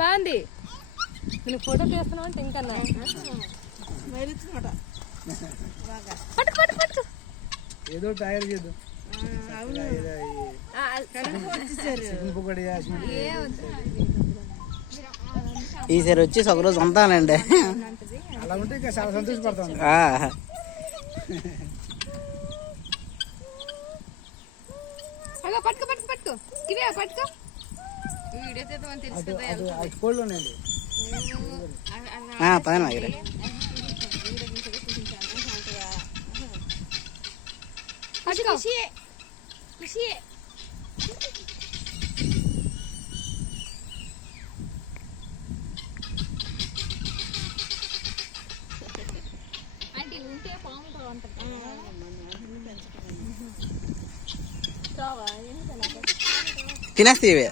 బాగుంది. నేను ఫోటో తీస్తున్నావు అంటే ఇంకా ఏదో టైర్ చేద్దాం. ఈసారి వచ్చేసి ఒకరోజు ఉంటానండి. అలా ఉంటే ఇంకా చాలా సంతోషపడతాను. పట్టుకో పట్టుకో పట్టుకో ఇవే పట్టుకో. వీడియో తీద్దామని తెలుసు కదా. కోళ్ళు ఉన్నాయండి పైన తినేస్తే ఇవే.